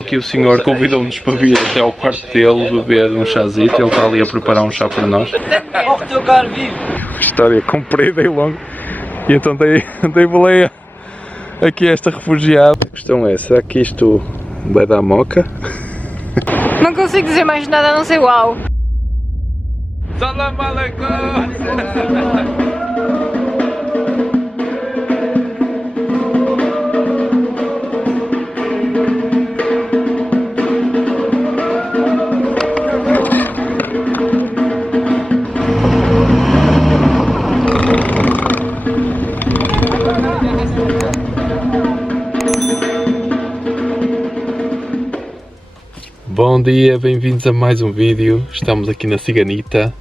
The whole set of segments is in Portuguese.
Aqui o senhor convidou-nos para vir até ao quarto dele beber um chazito. Ele está ali a preparar um chá para nós. Portugal vive! História comprida e longa. E então dei boleia aqui a esta refugiada. A questão é, será que isto vai dar moca? Não consigo dizer mais nada a não ser uau! Salam aleikum! Bom dia, bem-vindos a mais um vídeo. Estamos aqui na Ciganita.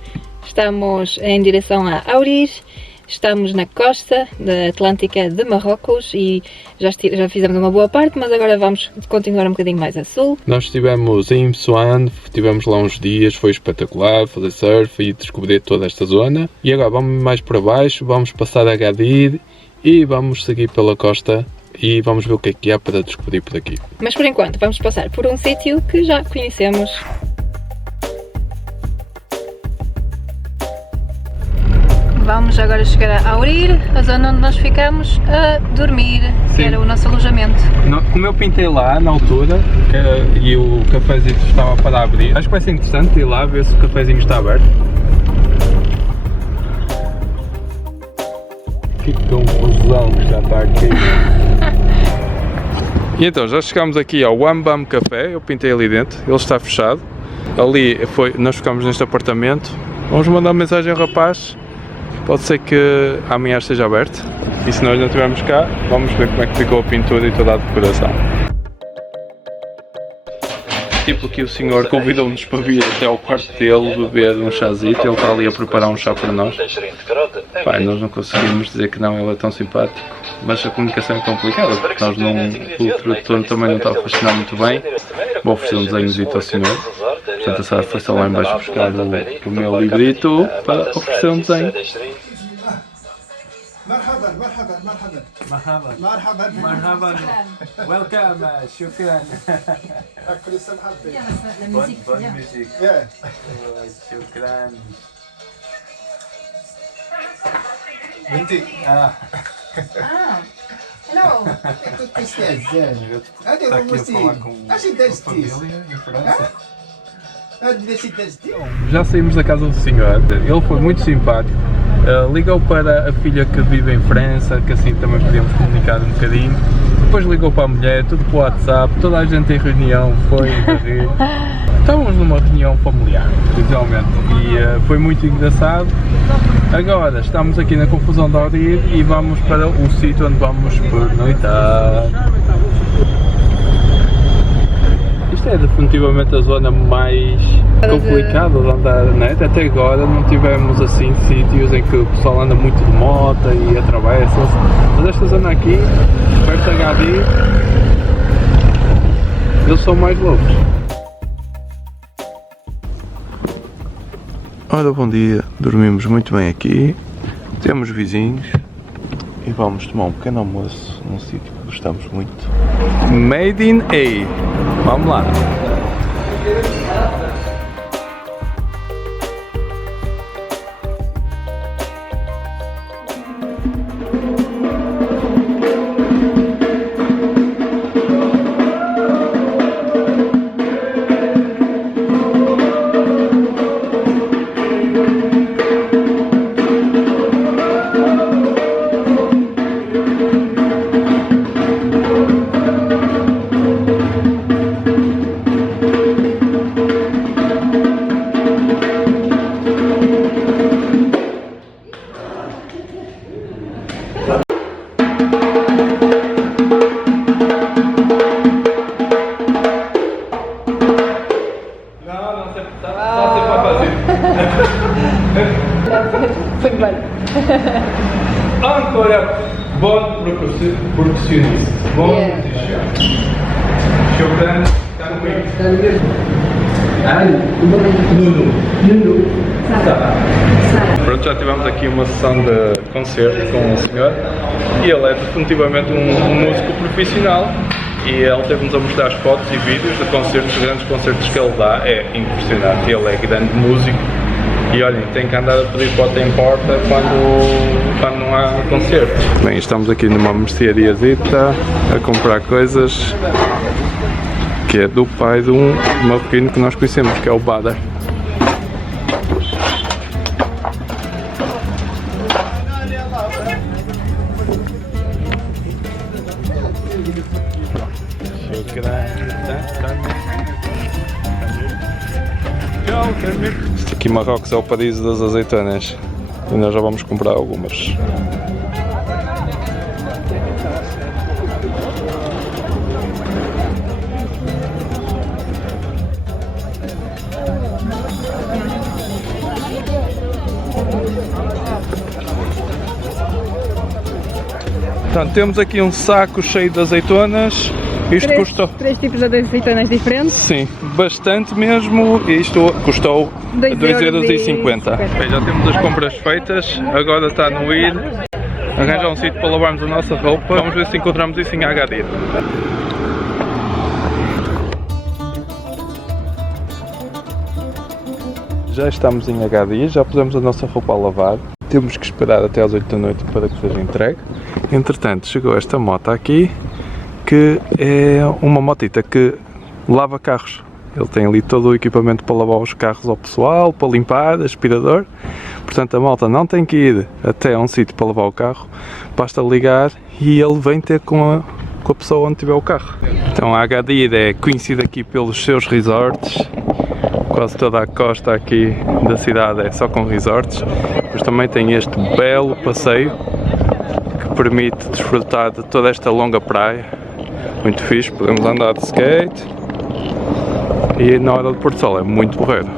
Estamos em direção a Auris, estamos na costa da Atlântica de Marrocos e já fizemos uma boa parte, mas agora vamos continuar um bocadinho mais a sul. Nós estivemos em Msouane, estivemos lá uns dias, foi espetacular, fazer surf e descobrir toda esta zona. E agora vamos mais para baixo, vamos passar a Agadir e vamos seguir pela costa e vamos ver o que há para descobrir por aqui. Mas por enquanto vamos passar por um sítio que já conhecemos. Vamos agora chegar a Aurir, a zona onde nós ficamos a dormir, que era o nosso alojamento. Como eu pintei lá na altura e o cafezinho estava para abrir, acho que vai ser interessante ir lá ver se o cafezinho está aberto. Que confusão que já está aqui. E então já chegámos aqui ao Wambam Café, eu pintei ali dentro, ele está fechado. Ali nós ficámos neste apartamento. Vamos mandar uma mensagem ao rapaz. Pode ser que amanhã esteja aberto. E se nós não estivermos cá, vamos ver como é que ficou a pintura e toda a decoração. Tipo que o senhor convidou-nos para vir até ao quarto dele beber um chazito. Ele está ali a preparar um chá para nós. Pai, nós não conseguimos dizer que não, ele é tão simpático. Mas a comunicação é complicada, porque nós o produtor também não está a funcionar muito bem. Vou oferecer um desenhozito ao senhor. Portanto, a Sara foi só lá em baixo buscar o meu librito para oferecer um desenho. مرحبا مرحبا مرحبا مرحبا مرحبا مرحبا ويلكم شكرا كل سنه حبيبي بون ميوزيك شكرا بنتي Hello! كنت تستهزئ هذه هو الموسيقى اش دازتي Já saímos da casa do senhor, ele foi muito simpático, ligou para a filha que vive em França, que assim também podíamos comunicar um bocadinho, depois ligou para a mulher, tudo pelo WhatsApp, toda a gente em reunião, foi a rir. Estávamos numa reunião familiar, literalmente, e foi muito engraçado. Agora estamos aqui na confusão de Aurir e vamos para o sítio onde vamos pernoitar. Isto é definitivamente a zona mais complicada de andar, né? Até agora não tivemos assim sítios em que o pessoal anda muito de moto e atravessa, mas esta zona aqui, perto da Agadir, eles são mais loucos. Ora, bom dia, dormimos muito bem aqui, temos vizinhos e vamos tomar um pequeno almoço num sítio que gostamos muito. Made in A. Vamos lá. Foi embora. Ancora bom percussionista, bom musician. Shukran. Pronto, já tivemos aqui uma sessão de concerto com o senhor e ele é definitivamente um músico profissional e ele teve-nos a mostrar as fotos e vídeos de concertos, de grandes concertos que ele dá, é impressionante, ele é grande músico e olhem, tem que andar a pedir porta em porta quando não há concerto. Bem, estamos aqui numa merceariazita a comprar coisas que é do pai de um marroquino que nós conhecemos, que é o Badr. Este aqui em Marrocos é o paraíso das azeitonas e nós já vamos comprar algumas. Portanto, temos aqui um saco cheio de azeitonas. Isto custou... Três tipos de azeitonas diferentes? Sim, bastante mesmo. Isto custou 2,50€. Bem, já temos as compras feitas, agora está no ir arranjar um sítio para lavarmos a nossa roupa. Vamos ver se encontramos isso em Agadir. Já estamos em Agadir, já pusemos a nossa roupa a lavar. Temos que esperar até às 8 da noite para que seja entregue. Entretanto, chegou esta moto aqui, que é uma motita que lava carros. Ele tem ali todo o equipamento para lavar os carros ao pessoal, para limpar, aspirador. Portanto, a malta não tem que ir até a um sítio para lavar o carro, basta ligar e ele vem ter com a pessoa onde tiver o carro. Então a Agadir é conhecida aqui pelos seus resorts. Quase toda a costa aqui da cidade é só com resorts. Mas também tem este belo passeio que permite desfrutar de toda esta longa praia. Muito fixe, podemos andar de skate e na hora do pôr do sol é muito porreiro.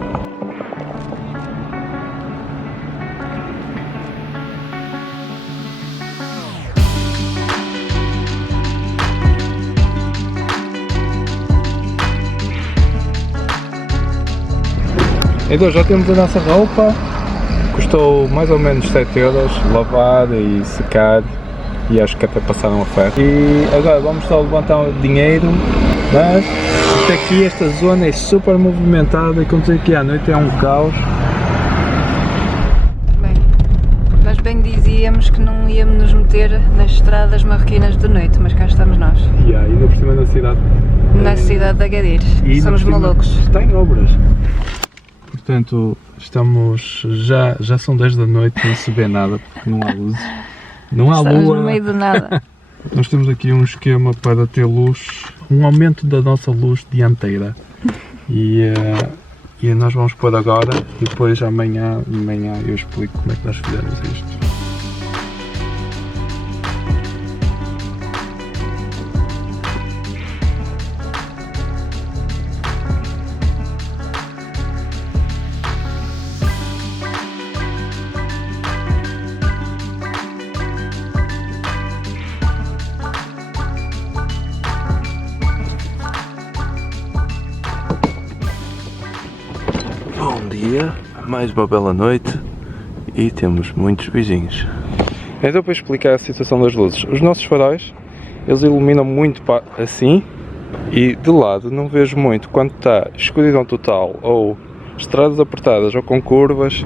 Então já temos a nossa roupa, custou mais ou menos 7€, lavar e secar. E acho que até passaram a ferro. E agora vamos só levantar o dinheiro, mas até aqui esta zona é super movimentada e como dizer que à noite é um caos. Bem, nós bem dizíamos que não íamos nos meter nas estradas marroquinas de noite, mas cá estamos nós. E ainda por cima da cidade. Na cidade de Agadir. Somos malucos. Está em obras. Portanto, estamos já são 10 da noite, não se vê nada porque não há luzes. Não há Estamos lua. no meio do nada. Nós temos aqui um esquema para ter luz, um aumento da nossa luz dianteira. E nós vamos pôr agora e depois amanhã eu explico como é que nós fizemos isto. Bom dia, mais uma bela noite e temos muitos vizinhos. Então, para explicar a situação das luzes, os nossos faróis, eles iluminam muito assim e de lado não vejo muito. Quando está escuridão total ou estradas apertadas ou com curvas,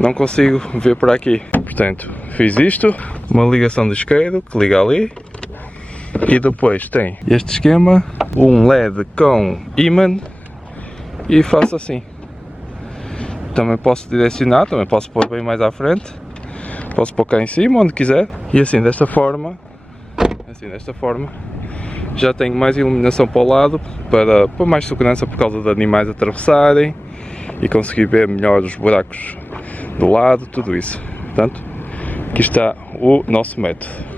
não consigo ver por aqui. Portanto, fiz isto, uma ligação de isqueiro que liga ali e depois tem este esquema, um LED com ímã e faço assim. Também posso direcionar, também posso pôr bem mais à frente, posso pôr cá em cima, onde quiser. E assim, desta forma, já tenho mais iluminação para o lado, para mais segurança por causa de animais atravessarem e conseguir ver melhor os buracos do lado, tudo isso. Portanto, aqui está o nosso método.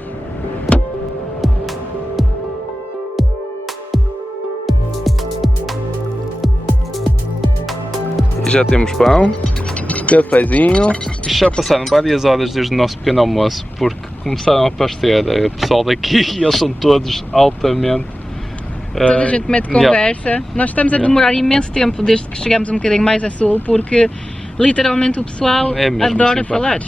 Já temos pão, cafezinho, já passaram várias horas desde o nosso pequeno almoço porque começaram a aparecer o pessoal daqui e eles são todos altamente... Toda a gente mete conversa, nós estamos a demorar imenso tempo desde que chegamos um bocadinho mais a sul porque literalmente o pessoal adora falar,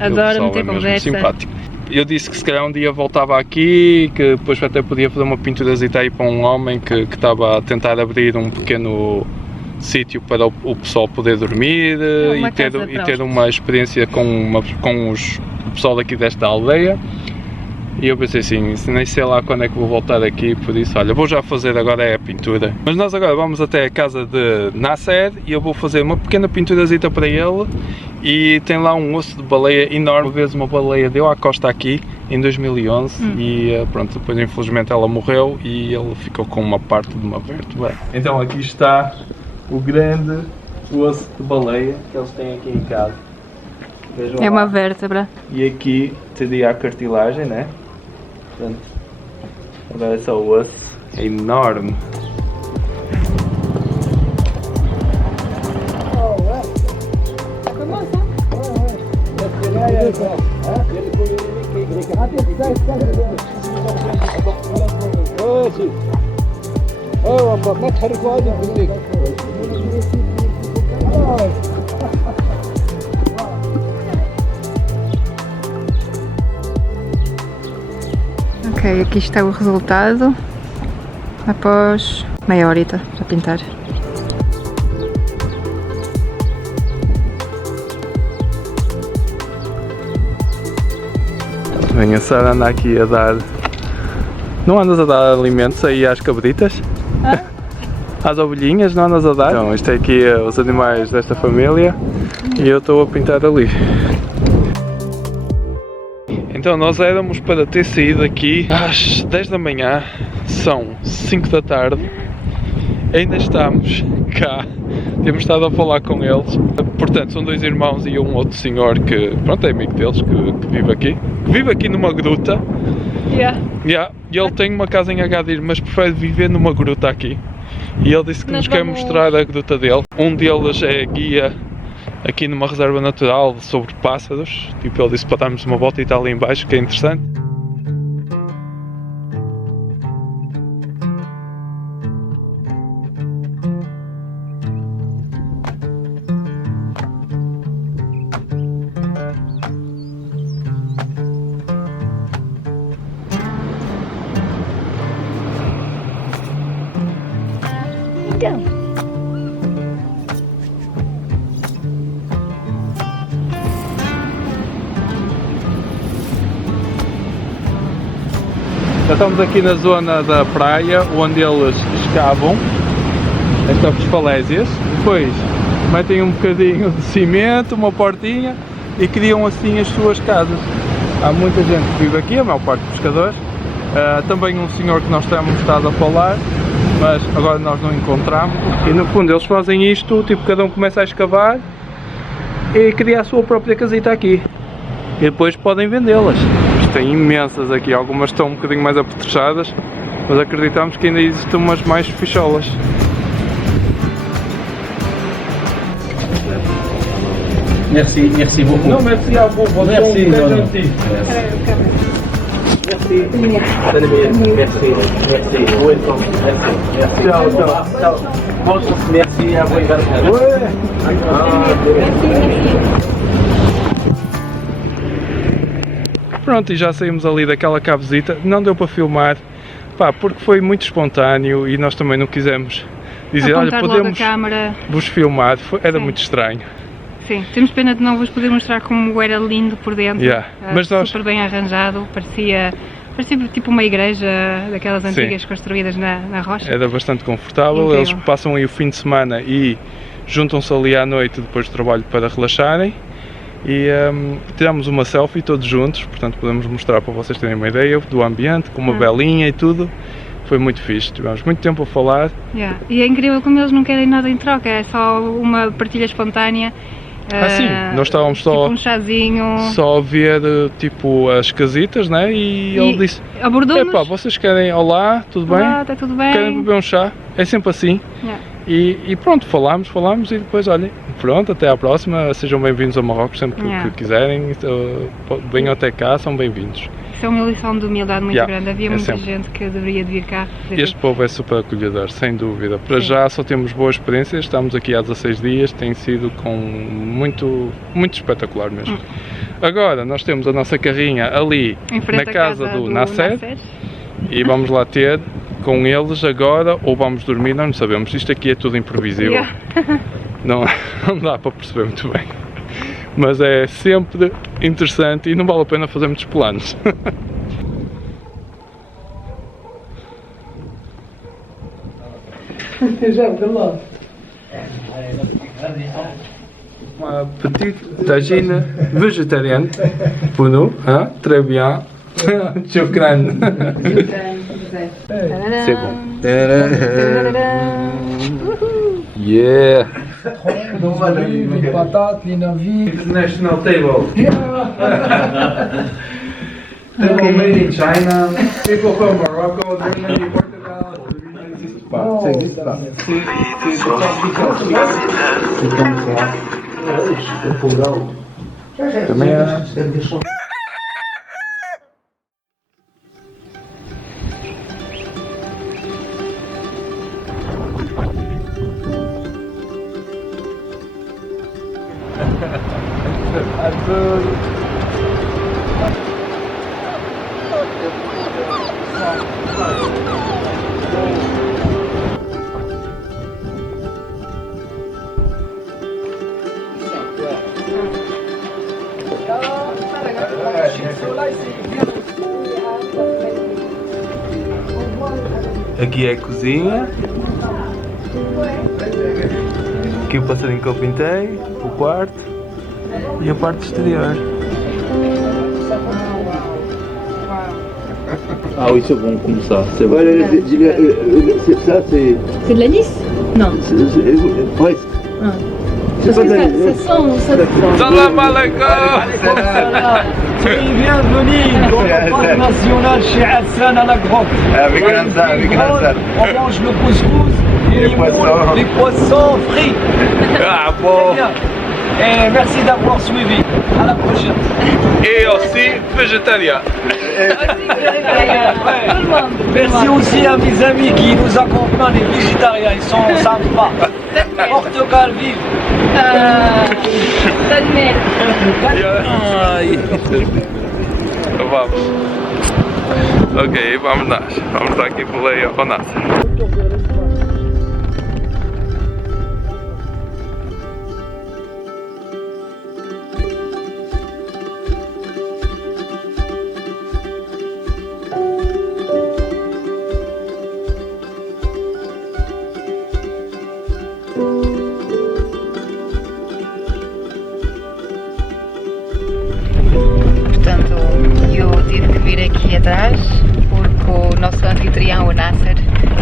adora meter conversa. Simpático. eu disse que se calhar um dia voltava aqui, que depois até podia fazer uma pinturazita aí para um homem que estava a tentar abrir um pequeno sítio para o pessoal poder dormir e ter uma experiência com o pessoal daqui desta aldeia. E eu pensei assim, nem sei lá quando é que vou voltar aqui, por isso, olha, vou já fazer agora é a pintura. Mas nós agora vamos até a casa de Nasser e eu vou fazer uma pequena pinturazita para ele. E tem lá um osso de baleia enorme. Uma vez uma baleia deu à costa aqui em 2011 e pronto, depois infelizmente ela morreu e ele ficou com uma parte de uma vértebra. Então aqui está o grande osso de baleia que eles têm aqui em casa. Vejam É lá. uma vértebra. E aqui teria a cartilagem, né? Portanto, agora é só o osso. É enorme. Ok, aqui está o resultado após meia horita para pintar. Bem, a Sara anda aqui a dar... Não andas a dar alimentos aí às cabritas? Às ovelhinhas não andas a dar? Então, isto é aqui os animais desta família e eu estou a pintar ali. Então nós éramos para ter saído aqui às 10 da manhã, são 5 da tarde, ainda estamos cá, temos estado a falar com eles. Portanto, são dois irmãos e um outro senhor que, pronto, é amigo deles, que vive aqui numa gruta. E ele tem uma casa em Agadir, mas prefere viver numa gruta aqui. E ele disse que nos quer mostrar a gruta dele. Um deles é guia aqui numa reserva natural sobre pássaros. Tipo, ele disse para darmos uma volta e está ali em baixo, que é interessante. Já estamos aqui na zona da praia, onde eles escavam estas falésias, depois metem um bocadinho de cimento, uma portinha e criam assim as suas casas. Há muita gente que vive aqui, a maior parte dos pescadores, também um senhor que nós temos estado a falar, mas agora nós não encontramos. E no fundo eles fazem isto, tipo, cada um começa a escavar e cria a sua própria casita aqui. E depois podem vendê-las. Tem imensas aqui, algumas estão um bocadinho mais apetrechadas, mas acreditamos que ainda existem umas mais ficholas. Merci beaucoup. Não, merci à vous, você Merci, é non, non. gentil. Merci. Welcome. Merci. Tchau, tchau. Ciao. Merci à vous également. Pronto, e já saímos ali daquela cabezita, não deu para filmar, pá, porque foi muito espontâneo e nós também não quisemos dizer, olha, podemos vos filmar, era muito estranho. Sim, temos pena de não vos poder mostrar como era lindo por dentro, Mas nós... super bem arranjado, parecia tipo uma igreja daquelas antigas construídas na rocha. Era bastante confortável. Incrível. Eles passam aí o fim de semana e juntam-se ali à noite depois do trabalho para relaxarem. E tiramos uma selfie todos juntos, portanto podemos mostrar para vocês terem uma ideia do ambiente, com uma velinha e tudo. Foi muito fixe, tivemos muito tempo a falar. E é incrível como eles não querem nada em troca, é só uma partilha espontânea. Sim, nós estávamos só, tipo um chazinho. Só a ver tipo as casitas, né? E ele disse, abordou-nos. epá, vocês querem, olá, tudo bem? Olá, está tudo bem? Querem beber um chá? É sempre assim. E pronto, falámos e depois, olhem, pronto, até à próxima, sejam bem-vindos a Marrocos sempre que quiserem, venham até cá, são bem-vindos. É uma lição de humildade muito grande, havia muita sempre. gente que deveria de vir cá. Este povo é super acolhedor, sem dúvida. Para já só temos boas experiências, estamos aqui há 16 dias, tem sido muito espetacular mesmo. Agora, nós temos a nossa carrinha ali na casa do Nasser e vamos lá ter com eles agora, ou vamos dormir, não sabemos, isto aqui é tudo imprevisível, não dá para perceber muito bem, mas é sempre interessante e não vale a pena fazer muitos planos. Uma petite tagine végétarienne pour nous, hein? Très bien. Shukran. C'est bon. Yeah. Les patates, les navires. International table. Table made in China. People from Morocco, Germany, Portugal. Ça existe pas. Também é. Aqui é a cozinha. Aqui o passarinho que eu pintei, o quarto e a parte exterior. Ah oui, c'est bon comme ça, c'est bon. Ça, c'est C'est de l'anis? Non. presque. Parce que ça sent. Salam alaikum! Bienvenue dans le parc national chez Hassan à la grotte. Avec un On mange le couscous et les poissons frits. Ah bon! Bien. Et merci d'avoir suivi. À la prochaine. Et aussi végétarien. Merci aussi à mes amis qui nous accompagnent, les végétariens, ils sont sympas. Portugal vive. Vamos. Ok, vamos nós. Vamos dar aqui boleia ao Nasser. Portanto, eu tive que vir aqui atrás porque o nosso anfitrião, o Nasser,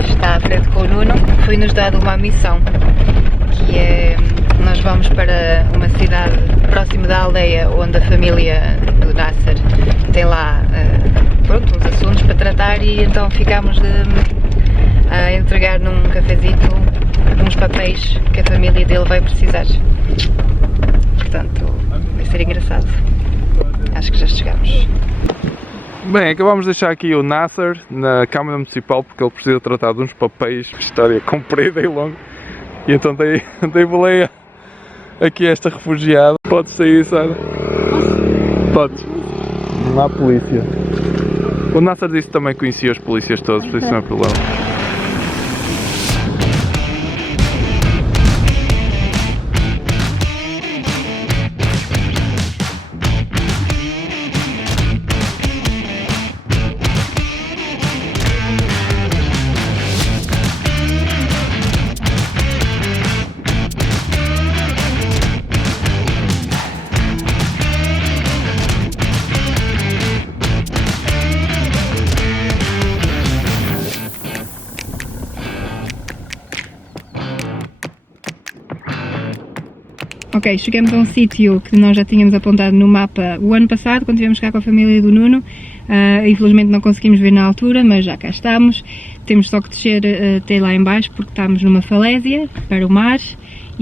está à frente com o Nuno. Foi-nos dado uma missão, que é, nós vamos para uma cidade próxima da aldeia onde a família do Nasser tem lá pronto, uns assuntos para tratar, e então ficámos a entregar num cafezito uns papéis que a família dele vai precisar. Portanto, vai ser engraçado. Acho que já chegamos. Bem, acabamos de deixar aqui o Nasser na Câmara Municipal porque ele precisa tratar de uns papéis de história comprida e longa. E então dei boleia aqui a esta refugiada. Pode sair, Sara? Pode. Não há polícia. O Nasser disse que também conhecia os polícias todos, por isso não é problema. Ok, chegamos a um sítio que nós já tínhamos apontado no mapa o ano passado, quando estivemos cá com a família do Nuno. Infelizmente não conseguimos ver na altura, mas já cá estamos. Temos só que descer até lá em baixo porque estamos numa falésia para o mar.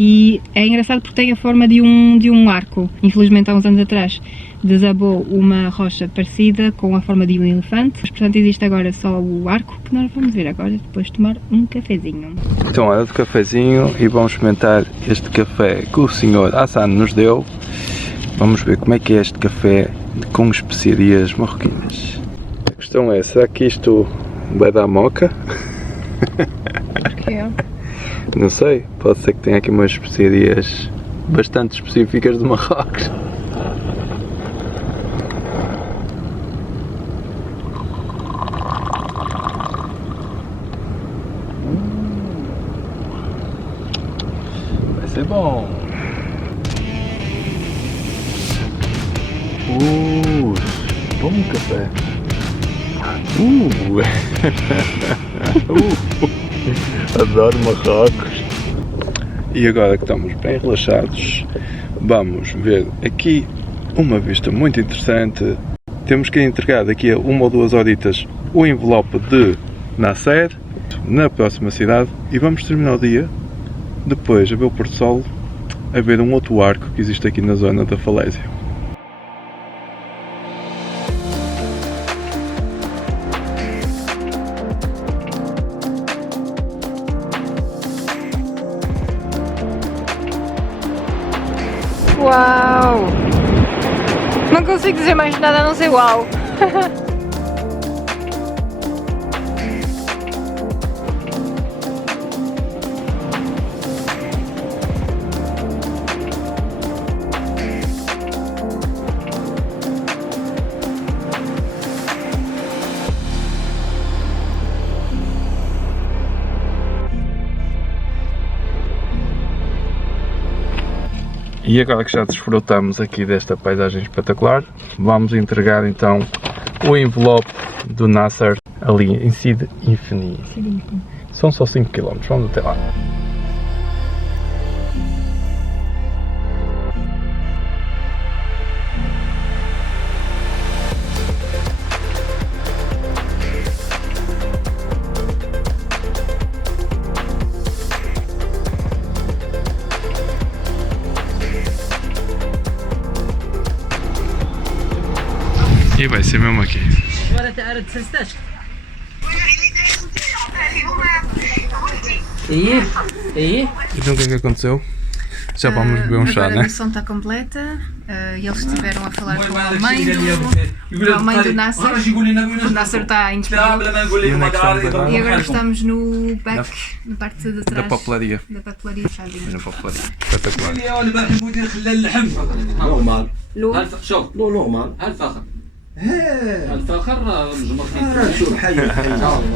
E é engraçado porque tem a forma de um arco. Infelizmente há uns anos atrás desabou uma rocha parecida com a forma de um elefante. Portanto existe agora só o arco que nós vamos ver agora depois de tomar um cafezinho. Então, hora do cafezinho e vamos experimentar este café que o senhor Hassan nos deu. Vamos ver como é que é este café com especiarias marroquinas. A questão é, será que isto vai dar moca? Porquê? Não sei, pode ser que tenha aqui umas especiarias bastante específicas de Marrocos. Vai ser bom. Bom café. Adoro Marrocos. E agora que estamos bem relaxados, vamos ver aqui uma vista muito interessante. Temos que entregar daqui a 1 ou 2 horitas o envelope de Nasser, na próxima cidade, e vamos terminar o dia, depois a ver o pôr do sol, a ver um outro arco que existe aqui na zona da falésia. Uau! Não consigo dizer mais nada a não ser uau! E agora que já desfrutamos aqui desta paisagem espetacular, vamos entregar então o envelope do Nasser ali em Sidi Ifni. São só 5 km, vamos até lá. E vai ser mesmo aqui. Então o que é que aconteceu? Já vamos beber um chá, agora né? A missão está completa. Eles estiveram a falar com a mãe do Nasser. O Nasser está indisponível. E agora estamos no back, na parte de trás. Da papelaria. Da papelaria. Na papelaria. Espetacular. نورمال شوف نو نورمال الفخر الفخر مجمر شوف حي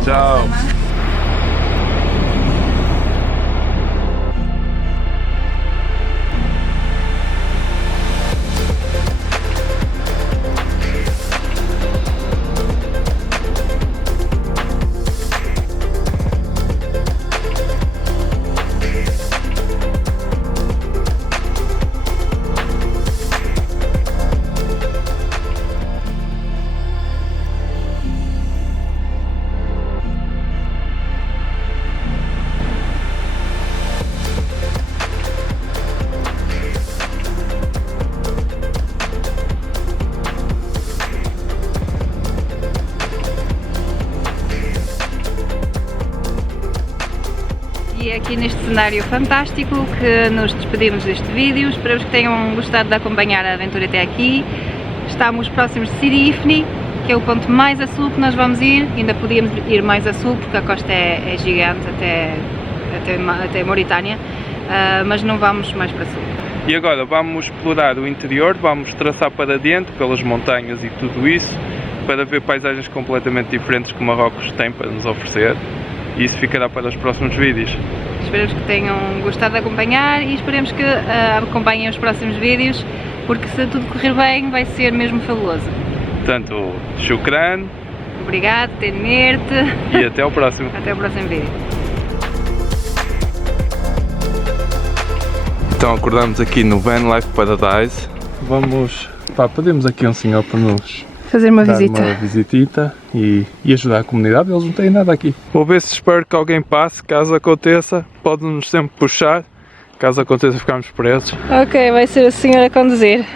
Tchau. E é aqui neste cenário fantástico que nos despedimos deste vídeo. Esperamos que tenham gostado de acompanhar a aventura até aqui. Estamos próximos de Sidi Ifni, que é o ponto mais a sul que nós vamos ir. Ainda podíamos ir mais a sul porque a costa é gigante até Mauritânia, mas não vamos mais para sul. E agora vamos explorar o interior, vamos traçar para dentro, pelas montanhas e tudo isso, para ver paisagens completamente diferentes que Marrocos tem para nos oferecer. E isso ficará para os próximos vídeos. Esperemos que tenham gostado de acompanhar e esperemos que acompanhem os próximos vídeos, porque se tudo correr bem vai ser mesmo fabuloso. Portanto, shukran. Obrigado, tenerte. E até ao próximo. Até o próximo vídeo. Então acordamos aqui no Van Life Paradise. Vamos, pedimos aqui um senhor para nos fazer uma dar visita. uma visitita e ajudar a comunidade. Eles não têm nada aqui. Vou ver se espero que alguém passe. Caso aconteça, pode-nos sempre puxar. Caso aconteça, ficarmos presos. Ok, vai ser o senhor a conduzir.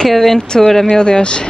Que aventura, meu Deus.